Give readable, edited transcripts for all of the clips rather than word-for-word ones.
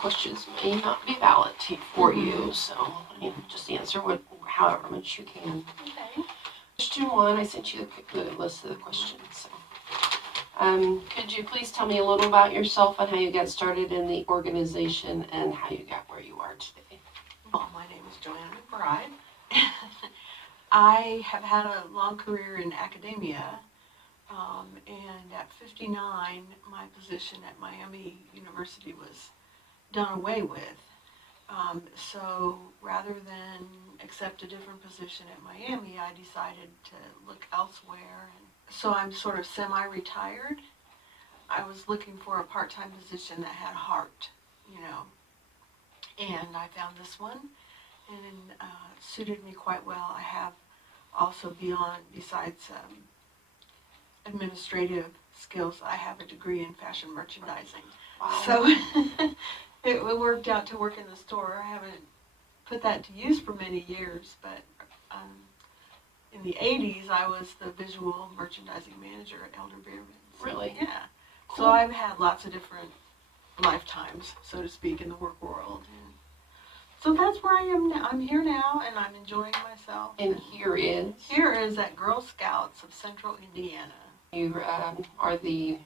questions may not be valid for you, so just answer however much you can. Okay. Question 1, I sent you the list of the questions. So. Could you please tell me a little about yourself and how you got started in the organization and how you got where you are today? Well, my name is Joanna McBride. I have had a long career in academia, and at 59, my position at Miami University was done away with. So rather than accept a different position at Miami, I decided to look elsewhere. And so I'm sort of semi-retired. I was looking for a part-time position that had heart, and I found this one, and it suited me quite well. I have also besides administrative skills, I have a degree in fashion merchandising. Wow. So it worked out to work in the store. I haven't put that to use for many years, but in the 80s, I was the visual merchandising manager at Elder Beerman. So, really? Yeah. Cool. So I've had lots of different lifetimes, so to speak, in the work world. And so that's where I am now. I'm here now, and I'm enjoying myself. And here is at Girl Scouts of Central Indiana. You are the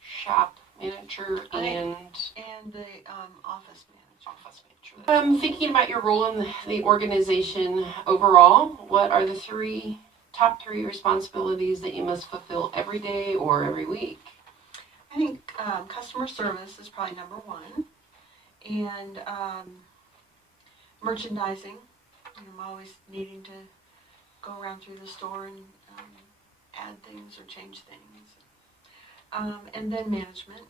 shop manager and the office manager. Thinking about your role in the organization overall, what are the top three responsibilities that you must fulfill every day or every week? I think customer service is probably number one, and merchandising. I'm always needing to go around through the store and add things or change things. And then management.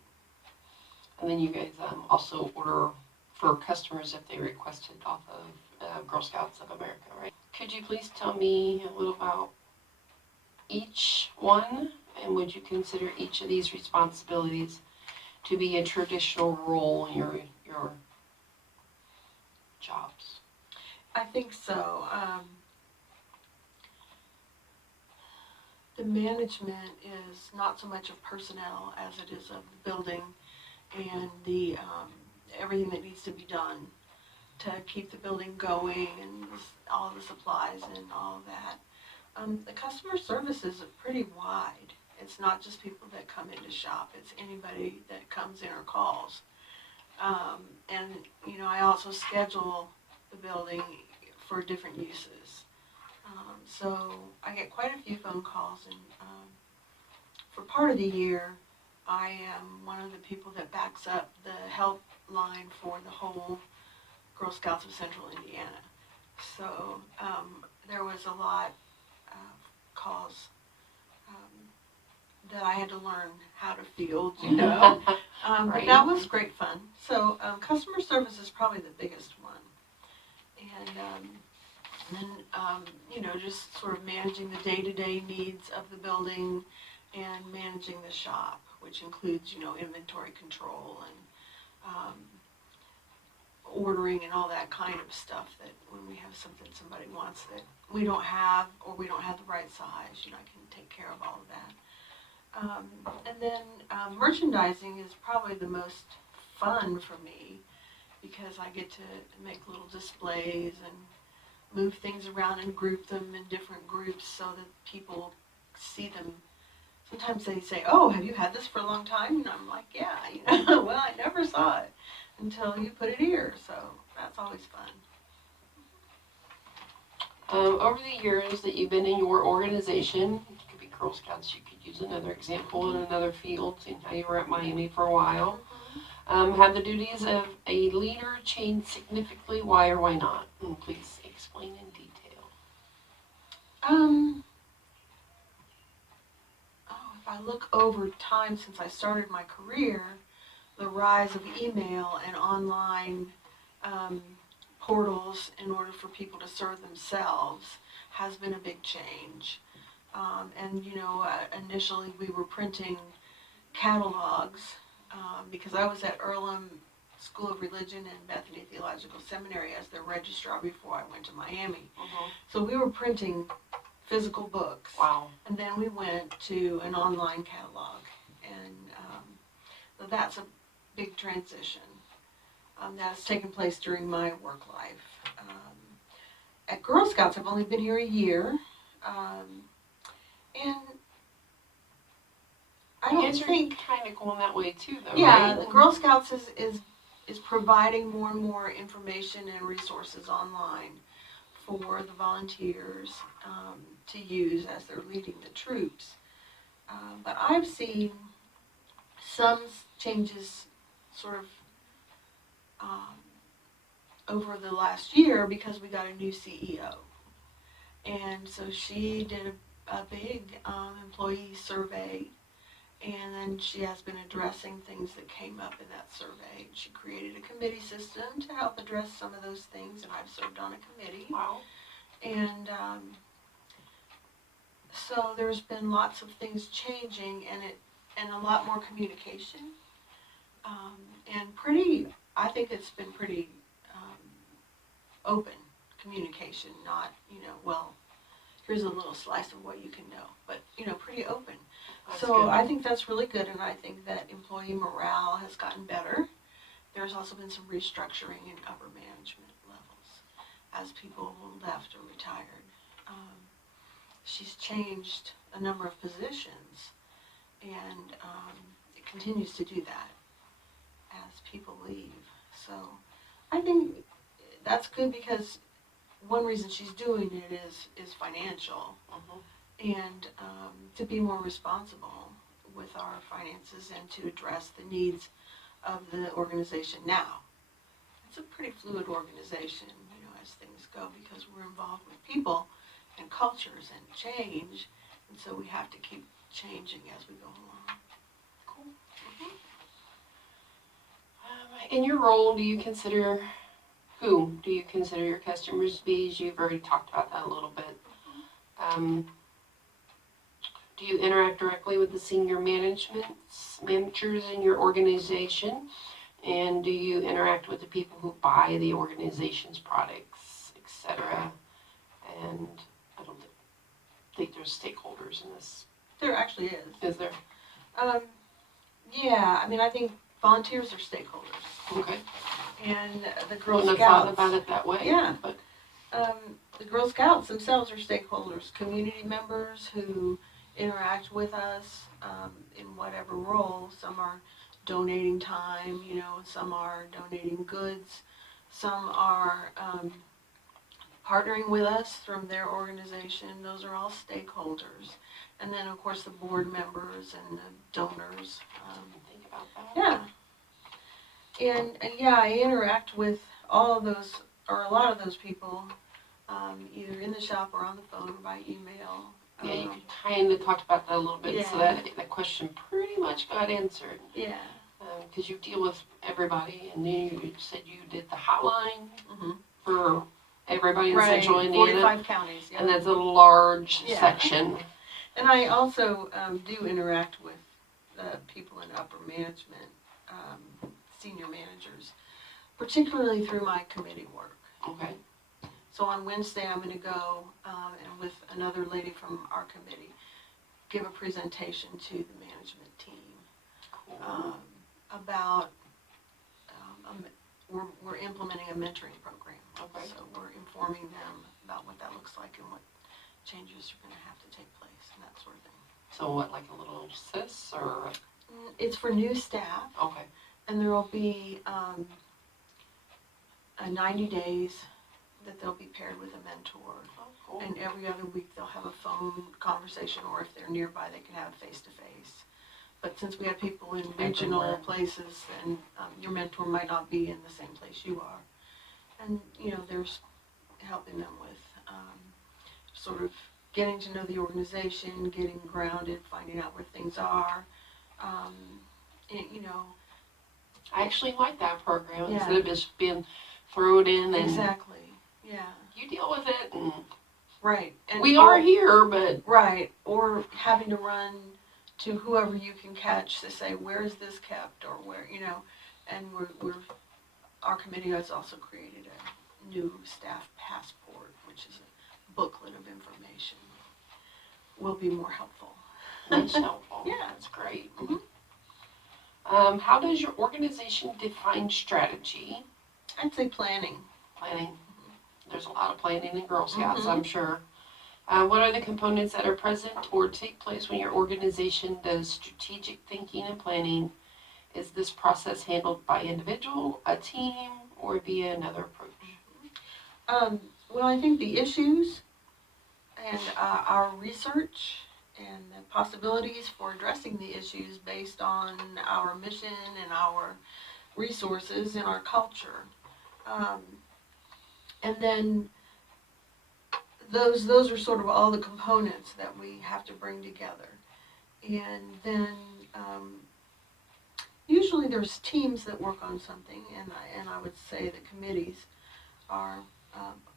And then you guys also order for customers if they requested off of Girl Scouts of America, right? Could you please tell me a little about each one, and would you consider each of these responsibilities to be a traditional role in your jobs? I think so. The management is not so much of personnel as it is of the building and the everything that needs to be done to keep the building going and all the supplies and all of that. The customer service is pretty wide. It's not just people that come in to shop. It's anybody that comes in or calls. And I also schedule the building for different uses. So I get quite a few phone calls, and for part of the year, I am one of the people that backs up the help line for the whole Girl Scouts of Central Indiana. So there was a lot of calls that I had to learn how to field, Right. But that was great fun. So customer service is probably the biggest one. And then, just sort of managing the day-to-day needs of the building and managing the shop, which includes, inventory control and ordering and all that kind of stuff, that when we have something somebody wants that we don't have, or we don't have the right size, I can take care of all of that. And then merchandising is probably the most fun for me, because I get to make little displays and move things around and group them in different groups so that people see them. Sometimes they say, "Oh, have you had this for a long time?" And I'm like, "Yeah, well, I never saw it until you put it here." So that's always fun. Over the years that you've been in your organization, it could be Girl Scouts, you could use another example in another field, seeing how you were at Miami for a while. Have the duties of a leader changed significantly? Why or why not? And please explain in detail. If I look over time since I started my career, the rise of email and online portals in order for people to serve themselves has been a big change. Initially we were printing catalogs because I was at Earlham School of Religion and Bethany Theological Seminary as their registrar before I went to Miami. So we were printing physical books. Wow. And then we went to an online catalog. And so that's a big transition. that's taken place during my work life. At Girl Scouts, I've only been here a year, and I You don't guys are think. kind of going that way too, though, Yeah, right? the Girl Scouts is providing more and more information and resources online for the volunteers to use as they're leading the troops. But I've seen some changes sort of um, over the last year because we got a new CEO. And so she did a big employee survey, and then she has been addressing things that came up in that survey. She created a committee system to help address some of those things, and I've served on a committee. Wow. And so there's been lots of things changing, and a lot more communication, and I think it's been pretty open communication, not, well, here's a little slice of what you can know, but, pretty open. That's So good. I think that's really good, and I think that employee morale has gotten better. There's also been some restructuring in upper management levels as people left or retired. She's changed a number of positions, and it continues to do that as people leave. So I think that's good because one reason she's doing it is financial, and to be more responsible with our finances and to address the needs of the organization now. It's a pretty fluid organization, as things go, because we're involved with people and cultures and change, and so we have to keep changing as we go along. Cool. In your role, who do you consider your customers to be? You've already talked about that a little bit. Do you interact directly with the senior managers in your organization? And do you interact with the people who buy the organization's products, etc.? And I don't think there's stakeholders in this. There actually is. Is there? Yeah, I think volunteers are stakeholders. Okay. And the Girl Wouldn't Scouts. have thought about it that way. Yeah. But the Girl Scouts themselves are stakeholders, community members who interact with us in whatever role. Some are donating time, some are donating goods, some are partnering with us from their organization. Those are all stakeholders. And then, of course, the board members and the donors. think about that. Yeah. And yeah, I interact with all of those, or a lot of those people, either in the shop or on the phone or by email. Yeah, you kind of talked about that a little bit, so Yeah. that question pretty much got answered. Yeah. Because you deal with everybody, and then you said you did the hotline Mm-hmm. for everybody in Central Indiana. 45 counties, yeah. And that's a large Yeah. section. And I also do interact with people in upper management, senior managers, particularly through my committee work. Okay. So on Wednesday, I'm going to go and with another lady from our committee, give a presentation to the management team Cool. about we're implementing a mentoring program. Okay. So we're informing them about what that looks like and what changes are going to have to take place and that sort of thing. So what, like a little CIS or? It's for new staff. Okay. And there will be 90 days that they'll be paired with a mentor. Oh, cool. And every other week they'll have a phone conversation, or if they're nearby, they can have it face-to-face. But since we have people in regional Everywhere. places, and your mentor might not be in the same place you are. And, there's helping them with sort of getting to know the organization, getting grounded, finding out where things are. I actually like that program Yeah. instead of just being thrown in and Exactly. Yeah. you deal with it and Right. And we are here, but right. Or having to run to whoever you can catch to say, where is this kept, or where, and our committee has also created a new staff passport, which is a booklet of information. Will be more helpful. that's helpful. Yeah. That's great. Mhm. How does your organization define strategy? I'd say planning. Planning. There's a lot of planning in Girl Scouts, Mhm. I'm sure. What are the components that are present or take place when your organization does strategic thinking and planning? Is this process handled by individual, a team, or via another approach? Well, I think the issues and our research and the possibilities for addressing the issues based on our mission and our resources and our culture. Um, and then those are sort of all the components that we have to bring together. And then usually there's teams that work on something, and I would say the committees are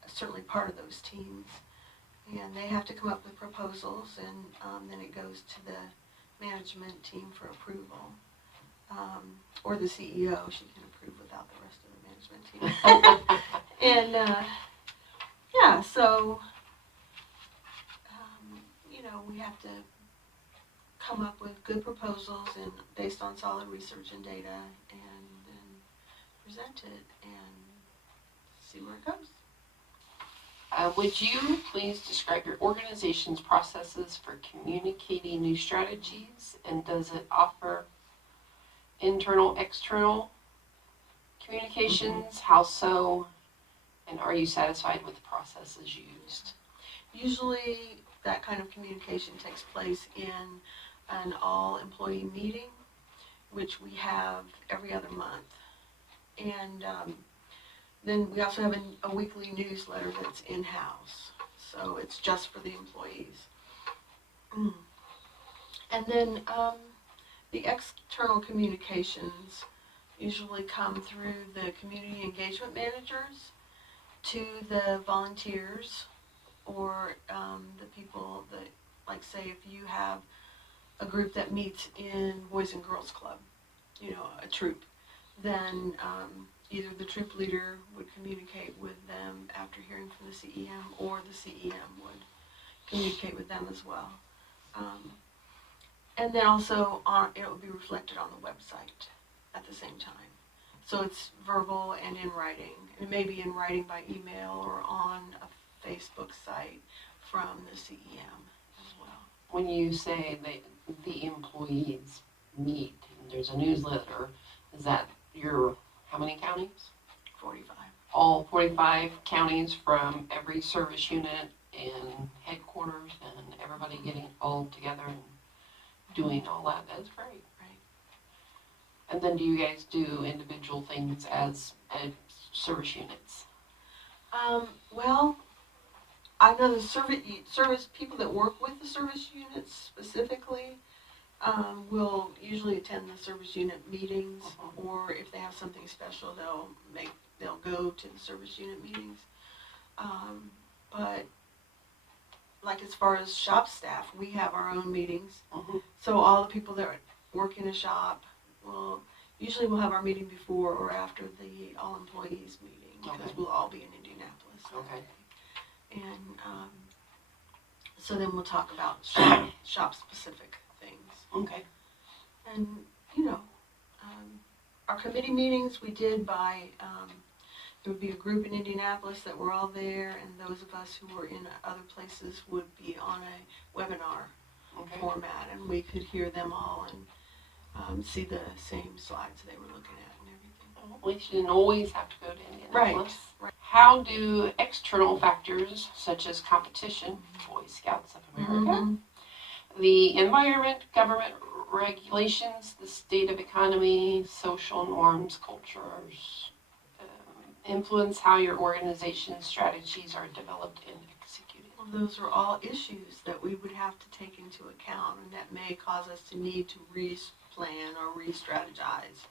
certainly part of those teams. And they have to come up with proposals, and then it goes to the management team for approval. Or the CEO, she can approve without the rest of the management team. And yeah, so we have to come up with good proposals and based on solid research and data, and then present it and see where it goes. Would you please describe your organization's processes for communicating new strategies, and does it offer internal, external communications? How so? And are you satisfied with the processes used? Usually that kind of communication takes place in an all-employee meeting, which we have every other month. And then we also have a weekly newsletter that's in-house, so it's just for the employees. And then the external communications usually come through the community engagement managers to the volunteers, or the people that, like, say if you have a group that meets in Boys and Girls Club, a troop, then either the troop leader would communicate with them after hearing from the CEM, or the CEM would communicate with them as well. And then also it would be reflected on the website at the same time. So it's verbal and in writing. And it may be in writing by email or on a Facebook site from the CEM as well. When you say the employees meet and there's a newsletter, is that how many counties? 45. All 45 counties from every service unit and headquarters, and everybody getting all together and doing all that. That's great. Right. And then do you guys do individual things as service units? Well, I know the service people that work with the service units specifically will usually attend the service unit meetings, or if they have something special, they'll go to the service unit meetings. But like, as far as shop staff, we have our own meetings. So all the people that work in a shop usually we'll have our meeting before or after the all employees meeting, because we'll all be in Indianapolis that day. And so then we'll talk about shop specific things. Okay. And our committee meetings we did by there would be a group in Indianapolis that were all there, and those of us who were in other places would be on a webinar format, and we could hear them all and see the same slides they were looking at and everything. Well, at least you didn't always have to go to Indianapolis. Right. How do external factors such as competition, Boy Scouts of America, the environment, government regulations, the state of economy, social norms, cultures, influence how your organization's strategies are developed and executed? Well, those are all issues that we would have to take into account, and that may cause us to need to re-plan or re-strategize,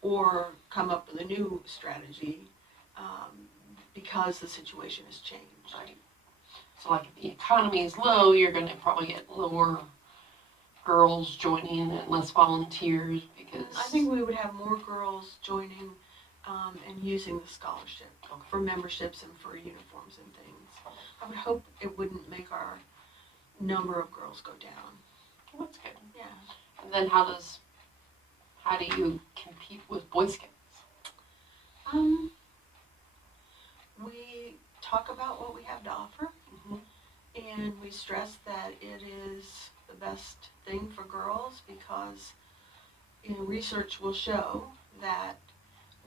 or come up with a new strategy because the situation has changed. Right. So like if the economy is low, you're going to probably get lower girls joining and less volunteers, because I think we would have more girls joining and using the scholarship for memberships and for uniforms and things. I would hope it wouldn't make our number of girls go down. Well, that's good. Yeah. And then how does How do you compete with Boy Scouts? We talk about what we have to offer, Mm-hmm. and we stress that it is the best thing for girls because research will show that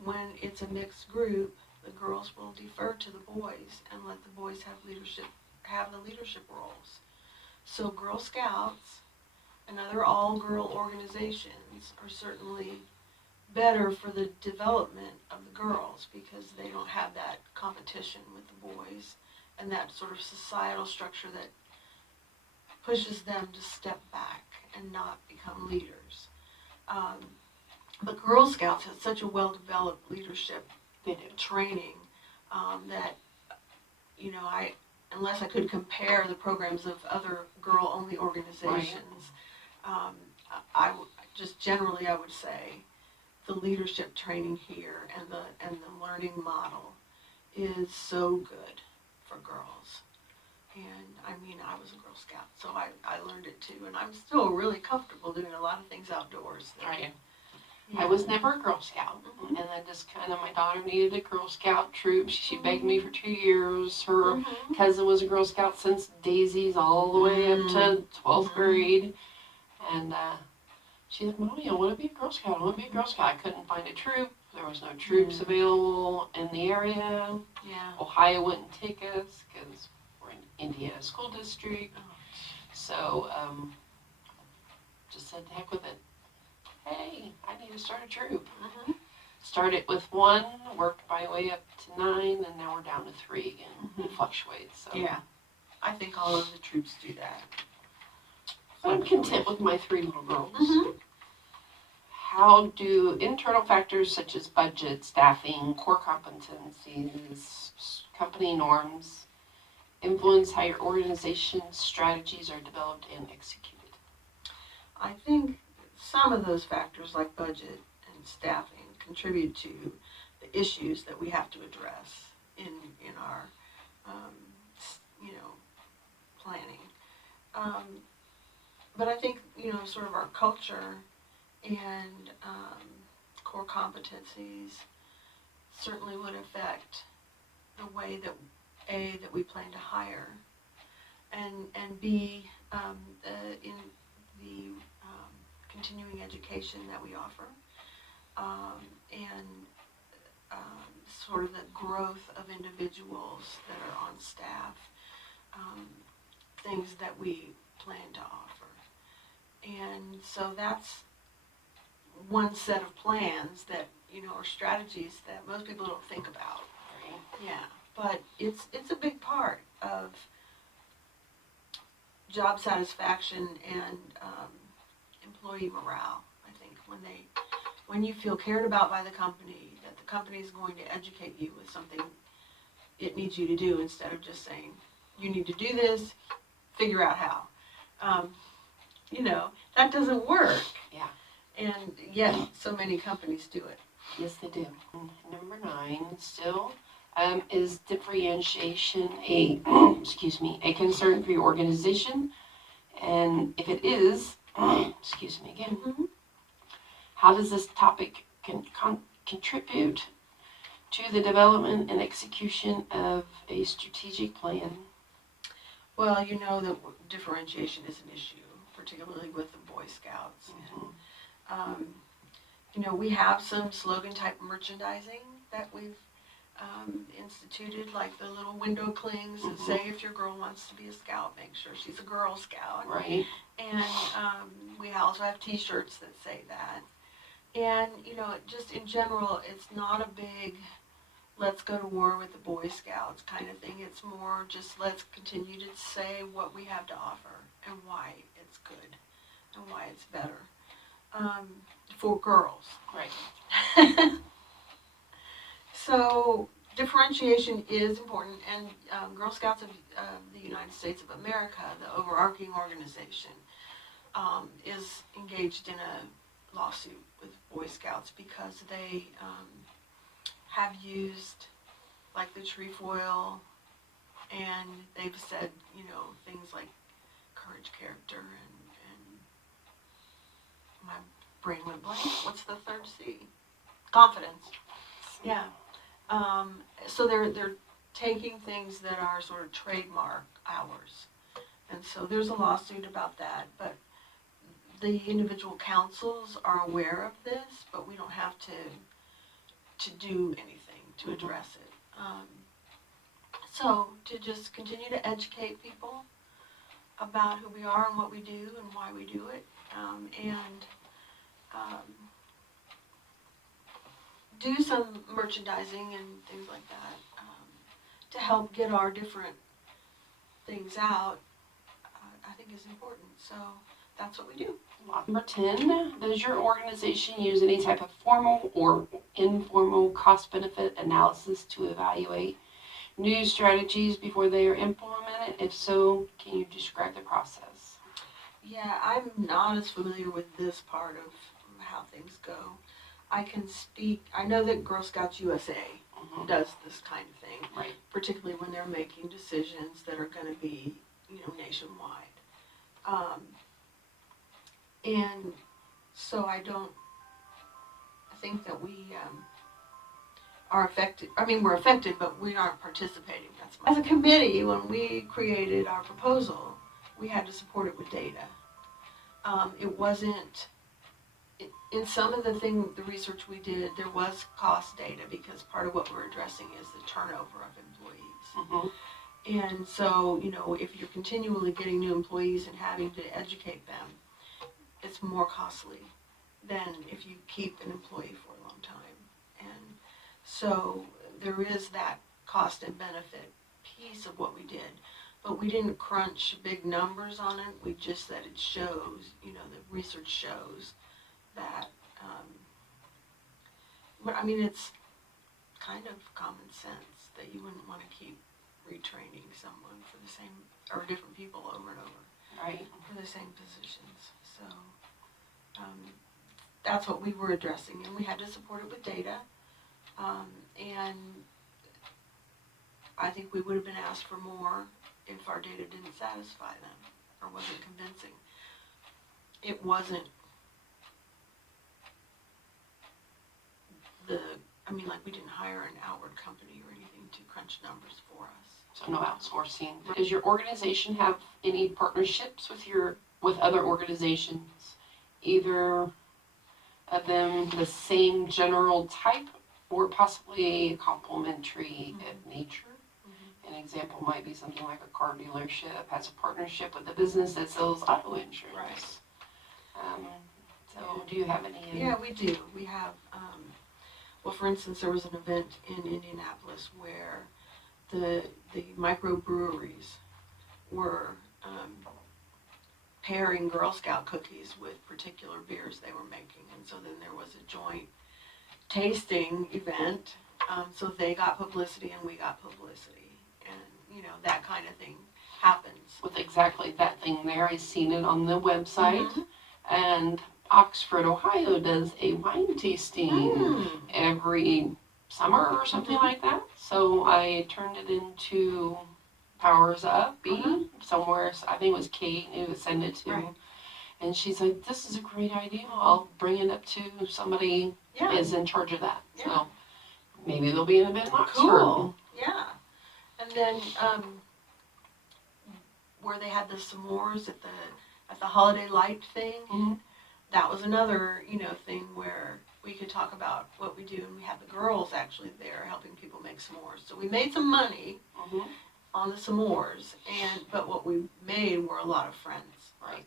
when it's a mixed group, the girls will defer to the boys and let the boys have the leadership roles. So Girl Scouts and other all-girl organizations are certainly better for the development of the girls because they don't have that competition with the boys and that sort of societal structure that pushes them to step back and not become leaders. But Girl Scouts has such a well-developed leadership training that, unless I could compare the programs of other girl-only organizations, just generally I would say the leadership training here and the learning model is so good for girls. And I was a Girl Scout, so I learned it too, and I'm still really comfortable doing a lot of things outdoors. Right. Yeah. I was never a Girl Scout, Mm-hmm. and then just my daughter needed a Girl Scout troop. She begged me for 2 years. Her cousin was a Girl Scout since Daisy's all the way up to 12th grade, and she said, "Mommy, I want to be a Girl Scout. I want to be a Girl Scout." I couldn't find a troop. There was no troops available in the area. Yeah. Ohio wouldn't take us because we're in Indiana school district. Oh. So just said, heck with it. Hey, I need to start a troop. Mm-hmm. Started with 1, worked my way up to 9, and now we're down to 3 again. It fluctuates. So. Yeah, I think all of the troops do that. But I'm content with my 3 little girls. Mm-hmm. How do internal factors such as budget, staffing, core competencies, company norms influence how your organization's strategies are developed and executed? I think some of those factors like budget and staffing contribute to the issues that we have to address in our planning. But I think sort of our culture and core competencies certainly would affect the way that we plan to hire, and B, in the continuing education that we offer, and sort of the growth of individuals that are on staff, things that we plan to offer. And so that's one set of plans that, or strategies that most people don't think about. Right. Yeah, but it's a big part of job satisfaction and employee morale. I think when you feel cared about by the company, that the company is going to educate you with something it needs you to do instead of just saying, you need to do this, figure out how. That doesn't work. Yeah. And yet, so many companies do it. Yes, they do. Number 9, still, is differentiation a concern for your organization? And if it is, excuse me again, how does this topic contribute to the development and execution of a strategic plan? Well, that differentiation is an issue, particularly with the Boy Scouts. We have some slogan-type merchandising that we've instituted, like the little window clings that say, if your girl wants to be a scout, make sure she's a Girl Scout. Right. And we also have T-shirts that say that. And, just in general, it's not a big, let's go to war with the Boy Scouts kind of thing. It's more just let's continue to say what we have to offer and why it's good and why it's better for girls. Right. So differentiation is important, and Girl Scouts of the United States of America, the overarching organization, is engaged in a lawsuit with Boy Scouts because they have used like the trefoil, and they've said things like courage, character, and my brain went blank. What's the third C? Confidence. Yeah. So they're taking things that are sort of trademark ours. And so there's a lawsuit about that, but the individual councils are aware of this, but we don't have to do anything to address it. So to just continue to educate people about who we are and what we do and why we do it, and do some merchandising and things like that to help get our different things out, I think is important. So that's what we do. Number 10, does your organization use any type of formal or informal cost-benefit analysis to evaluate new strategies before they are implemented? If so, can you describe the process? Yeah, I'm not as familiar with this part of how things go. I can speak, I know that Girl Scouts USA does this kind of thing, Right. particularly when they're making decisions that are going to be, nationwide. And so I think that we are affected. I mean, we're affected, but we aren't participating. As a committee, when we created our proposal, we had to support it with data. It wasn't, in some of the research we did, there was cost data because part of what we're addressing is the turnover of employees. And so, if you're continually getting new employees and having to educate them, it's more costly than if you keep an employee for a long time. And so there is that cost and benefit piece of what we did. But we didn't crunch big numbers on it. We just said it shows, the research shows that, it's kind of common sense that you wouldn't want to keep retraining someone for the same, or different people over and over. Right. For the same positions. So that's what we were addressing, and we had to support it with data. And I think we would have been asked for more if our data didn't satisfy them or wasn't convincing. It wasn't we didn't hire an outward company or anything to crunch numbers for us. So no outsourcing. Does your organization have any partnerships with other organizations, either of them the same general type or possibly complementary in nature? An example might be something like a car dealership has a partnership with a business that sells auto insurance. Right. So do you have any? Yeah, we do. We have, for instance, there was an event in Indianapolis where the microbreweries were pairing Girl Scout cookies with particular beers they were making. And so then there was a joint tasting event. So they got publicity and we got publicity. And, that kind of thing happens. With exactly that thing there. I've seen it on the website. And Oxford, Ohio does a wine tasting every summer or something like that. So I turned it into Powers Up, somewhere, I think it was Kate who would send it to. Right. And she's like, this is a great idea. I'll bring it up to somebody is in charge of that. Yeah. So maybe there'll be an event in Oxford. Cool. Yeah. And then where they had the s'mores at the holiday light thing, that was another, thing where we could talk about what we do, and we had the girls actually there helping people make s'mores. So we made some money on the s'mores, but what we made were a lot of friends, Right.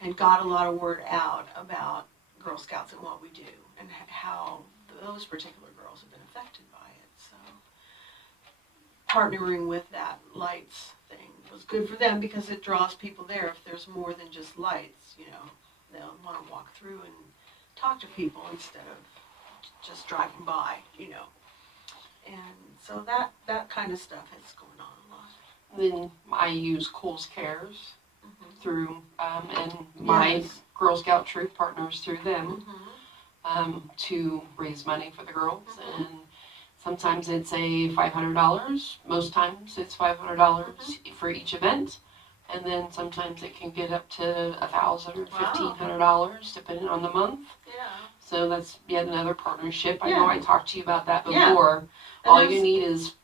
and got a lot of word out about Girl Scouts and what we do, and how those particular girls have been affected by it. So partnering with that lights thing was good for them because it draws people there. If there's more than just lights, they'll want to walk through and talk to people instead of just driving by, And so that kind of stuff is going on a lot. Then I use Kohl's Cares through, and my Girl Scout troop partners through them to raise money for the girls. And sometimes it's $500. Most times it's $500 for each event. And then sometimes it can get up to $1,000 or Wow. $1,500 depending on the month. Yeah. So that's yet another partnership. I Yeah. know I talked to you about that Yeah. before. And All you need is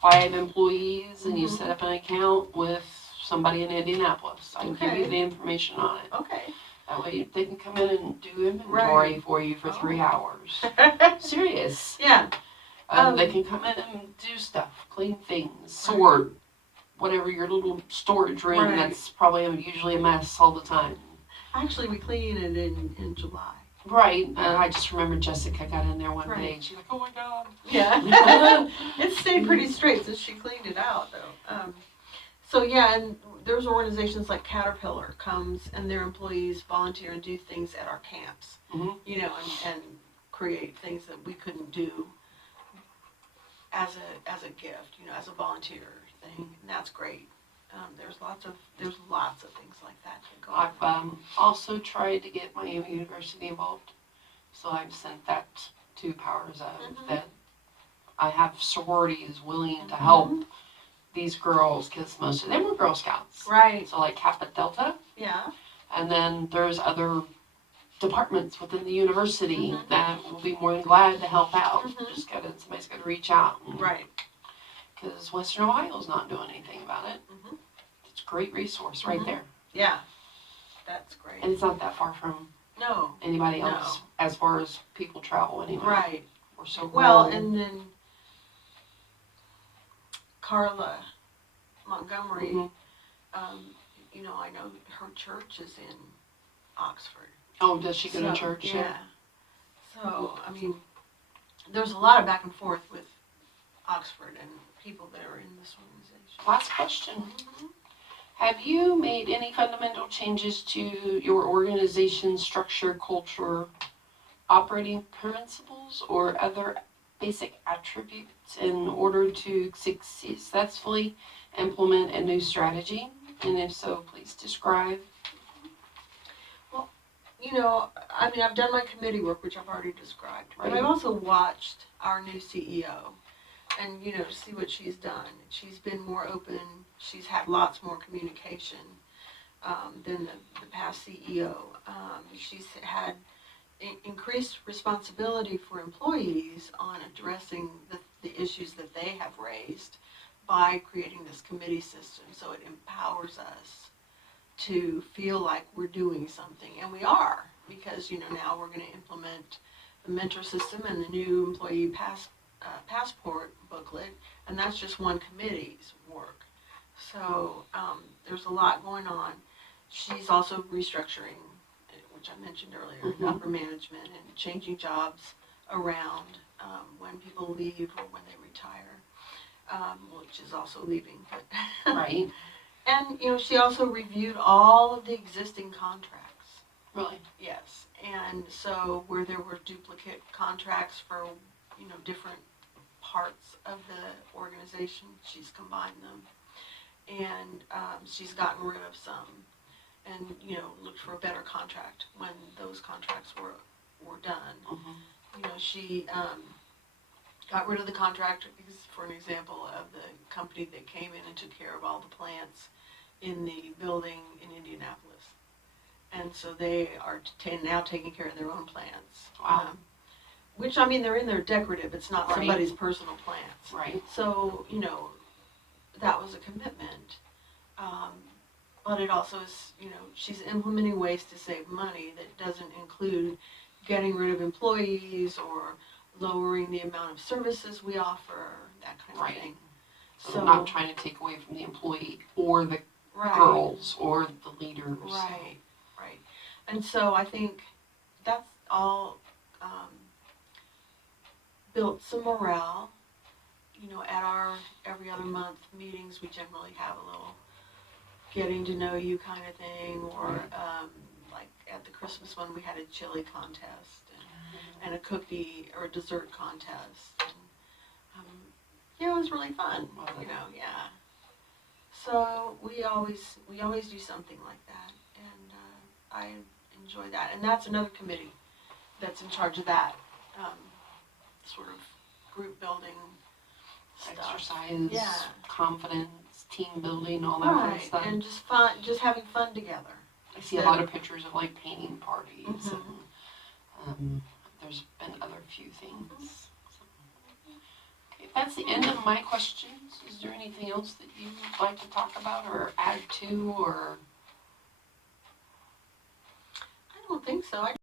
5 employees, and you Mhm. set up an account with somebody in Indianapolis. I can give you Okay. the information on it. Okay. That way they can come in and do inventory Right. for you for 3 Oh. hours. Serious. Yeah. They can come in and do stuff, clean things, sort, whatever your little storage room Right. that's probably usually a mess all the time. Actually, we clean it in July. Right. I just remember Jessica got in there one Right. day and she's like, oh my God. Yeah. It stayed pretty straight since she cleaned it out, though. So yeah, and there's organizations like Caterpillar comes and their employees volunteer and do things at our camps, Mhm. you know, and create things that we couldn't do as a gift, you know, as a volunteer thing, and that's great. There's lots of things like that that go on. I've also tried to get Miami University involved. So I've sent that to Powers of Mhm. that I have sororities willing to help these girls because most of them were Girl Scouts. Right. So like Kappa Delta. Yeah. And then there's other departments within the university Mhm. that will be more than glad to help out. Mhm. Somebody's got to reach out. Right. Because Western Ohio's not doing anything about it. Mhm. It's a great resource right Mhm. there. Yeah. That's great. And it's not that far from No. anybody else as far as people travel anyway. Right. We're so Well, rural. and then Carla Montgomery, Mhm. you know, I know her church is in Oxford. Oh, does she go to So, church? Yeah. So, I mean, there's a lot of back and forth with Oxford and people that are in this organization. Last question. Mhm. Have you made any fundamental changes to your organization's structure, culture, operating principles, or other basic attributes in order to successfully implement a new strategy? And if so, please describe. You know, I mean, I've done my committee work, which I've already described, but Right. I've also watched our new CEO and, you know, to see what she's done. She's been more open. She's had lots more communication than the past CEO. She's had increased responsibility for employees on addressing the issues that they have raised by creating this committee system. So it empowers us to feel like we're doing something, and we are, because, you know, now we're going to implement the mentor system and the new employee passport booklet, and that's just one committee's work. So there's a lot going on. She's also restructuring, which I mentioned earlier, upper management and changing jobs around when people leave or when they retire, which is also leaving. But Right. And, you know, she also reviewed all of the existing contracts. Really? Yes. And so where there were duplicate contracts for, you know, different parts of the organization, she's combined them. And she's gotten rid of some and, you know, looked for a better contract when those contracts were done. Mm-hmm. You know, she got rid of the contract, for an example, of the company that came in and took care of all the plants in the building in Indianapolis. And so they are now taking care of their own plants. Wow. Which, I mean, they're in there decorative. It's not somebody's personal plants. Right. So, you know, that was a commitment. But it also is, you know, she's implementing ways to save money that doesn't include getting rid of employees or lowering the amount of services we offer, that kind of thing. So not trying to take away from the employee or the girls or the leaders. Right. And so I think that's all built some morale. You know, at our every other month meetings, we generally have a little getting to know you kind of thing, or like at the Christmas one, we had a chili contest and a cookie or a dessert contest. And, yeah, it was really fun. You know, yeah. So we always do something like that, and I enjoy that. And that's another committee that's in charge of that sort of group building stuff. Exercise, confidence, team building, all that kind of Right, stuff. and just fun, just having fun together. I see a lot of pictures of like painting parties, Mhm. and there's been other few things. Okay, that's the end of my questions. Is there anything else that you would like to talk about or add to, or? I don't think so. I